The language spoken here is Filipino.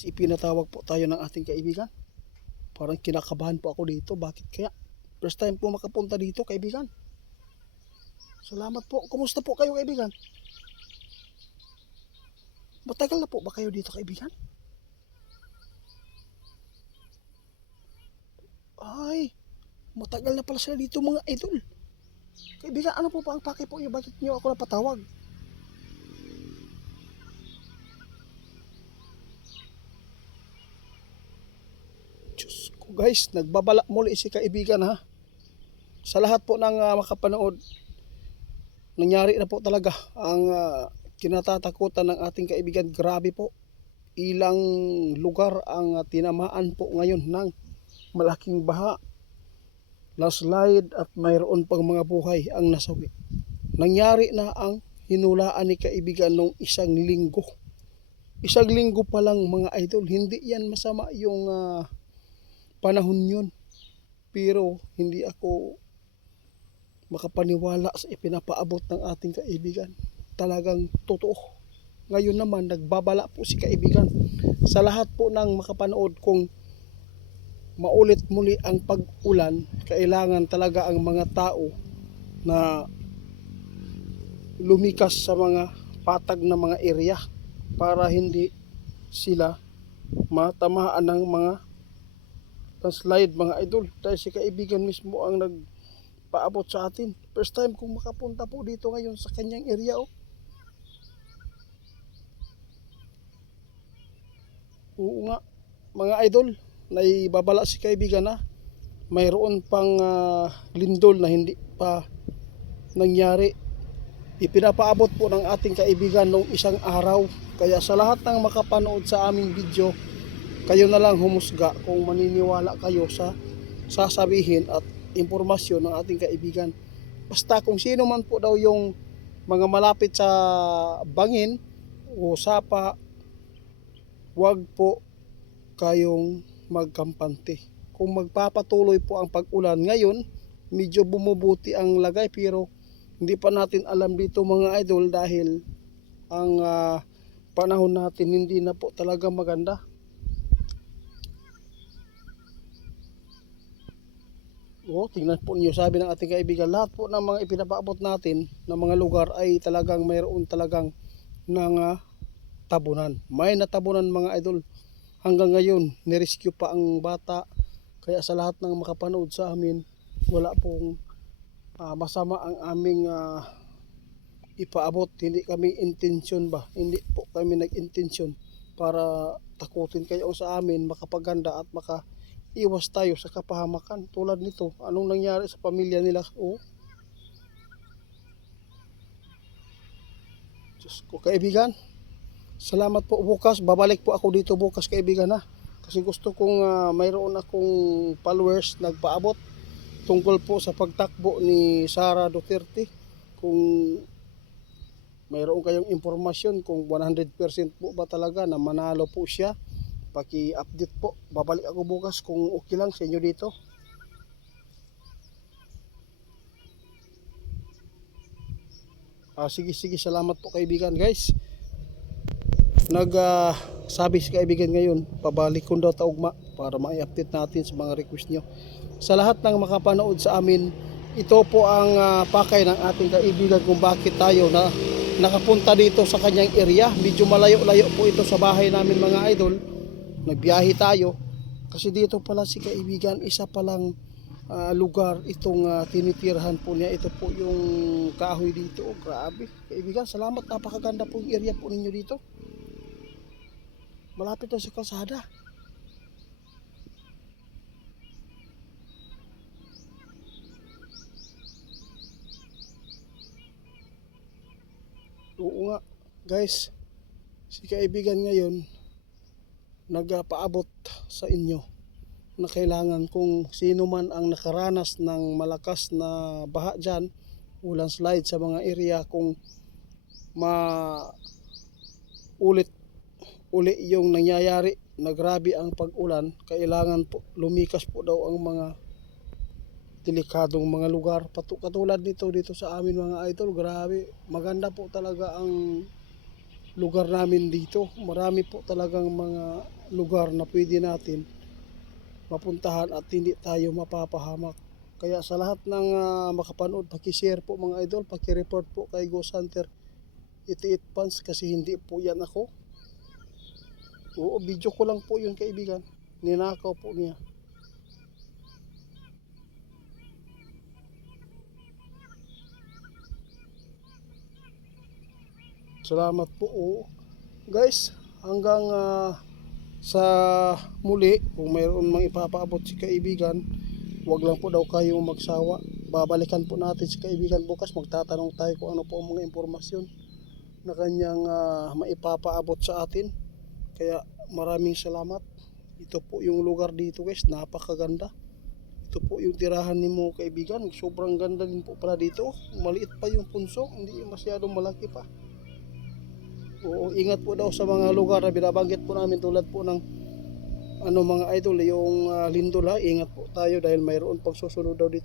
Ipinatawag po tayo ng ating kaibigan. Parang kinakabahan po ako dito. Bakit kaya? First time po makapunta dito, kaibigan. Salamat po. Kumusta po kayo, kaibigan? Matagal na po ba kayo dito, kaibigan? Ay, matagal na pala sila dito, mga idol. Kaibigan, ano po pa ang pake po niyo? Bakit niyo ako napatawag? Diyos ko, guys, nagbabala muli si kaibigan, ha. Sa lahat po ng makapanood, nangyari na po talaga ang kinatatakutan ng ating kaibigan. Grabe po, ilang lugar ang tinamaan po ngayon ng malaking baha, landslide, at mayroon pang mga buhay ang nasawi. Nangyari na ang hinulaan ni kaibigan nung isang linggo. Isang linggo pa lang, mga idol. Hindi yan masama yung panahon yun. Pero hindi ako makapaniwala sa ipinapaabot ng ating kaibigan. Talagang totoo. Ngayon naman, nagbabala po si kaibigan. Sa lahat po ng makapanood, kung maulit muli ang pag-ulan, kailangan talaga ang mga tao na lumikas sa mga patag na mga area para hindi sila matamaan ng mga landslide, mga idol. Dahil si kaibigan mismo ang nagpaabot sa atin. First time kong makapunta po dito ngayon sa kanyang area. Oo nga, mga idol, naibabala si kaibigan na mayroon pang lindol na hindi pa nangyari. Ipinapaabot po ng ating kaibigan nung isang araw. Kaya sa lahat ng makapanood sa aming video, kayo na lang humusga kung maniniwala kayo sa sasabihin at impormasyon ng ating kaibigan. Basta kung sino man po daw yung mga malapit sa bangin o sapa, huwag po kayong magkampante. Kung magpapatuloy po ang pag-ulan ngayon, medyo bumubuti ang lagay, pero hindi pa natin alam dito, mga idol, dahil ang panahon natin hindi na po talaga maganda. Tingnan po niyo, sabi ng ating kaibigan, lahat po ng mga ipinapaabot natin ng mga lugar ay talagang mayroon talagang tabunan. May natabunan, mga idol. Hanggang ngayon, nirescue pa ang bata. Kaya sa lahat ng makapanood sa amin, wala pong masama ang aming ipaabot. Hindi kami intensyon ba? Hindi po kami nag-intensyon para takutin kayo sa amin, makapaganda at iwas tayo sa kapahamakan. Tulad nito, anong nangyari sa pamilya nila? Diyos ko, kaibigan, salamat po. Bukas, babalik po ako dito bukas, kaibigan, ha. Kasi gusto kong mayroon akong followers nagpaabot tungkol po sa pagtakbo ni Sara Duterte. Kung mayroon kayong impormasyon kung 100% po ba talaga na manalo po siya, paki-update po. Babalik ako bukas kung okay lang sa inyo dito. Sige, salamat po, kaibigan. Guys, sabi si kaibigan ngayon, pabalik ko daw taugma para ma-update natin sa mga request nyo. Sa lahat ng makapanood sa amin, ito po ang pakay ng ating kaibigan kung bakit tayo nakapunta dito sa kanyang area. Medyo malayo-layo po ito sa bahay namin, mga idol. Nagbiyahe tayo kasi dito pala si kaibigan, isa palang lugar itong tinitirhan po niya. Ito po yung kahoy dito. Grabe, kaibigan, salamat. Napakaganda po yung area po ninyo dito. Malapit na sa kalsada. Oo nga, guys, si kaibigan ngayon nagpaabot sa inyo na kailangan, kung sino man ang nakaranas ng malakas na baha dyan, ulan slide sa mga area, kung uli yung nangyayari na grabe ang pag-ulan, kailangan po lumikas po daw ang mga delikadong mga lugar. Katulad dito sa amin, mga idol. Grabe, maganda po talaga ang lugar namin dito. Marami po talagang mga lugar na pwede natin mapuntahan at hindi tayo mapapahamak. Kaya sa lahat ng makapanood, paki-share po mga idol, paki-report po kay Ghost Hunter 88 fans kasi hindi po yan ako. Oo, video ko lang po yun kaibigan. Ninakaw po niya. Salamat po. Oo. Guys, hanggang sa muli, kung mayroon mang ipapaabot si kaibigan, wag lang po daw kayong magsawa. Babalikan po natin si kaibigan bukas. Magtatanong tayo kung ano po ang mga impormasyon na kanyang maipapaabot sa atin. Kaya maraming salamat. Ito po yung lugar dito guys, napakaganda. Ito po yung tirahan ni mo kaibigan. Sobrang ganda din po pala dito. Maliit pa yung punso, hindi masyadong malaki pa. Oo, ingat po daw sa mga lugar na binabanggit po namin tulad po ng mga idol, yung lindol ha. Ingat po tayo dahil mayroon pang susunod daw dito.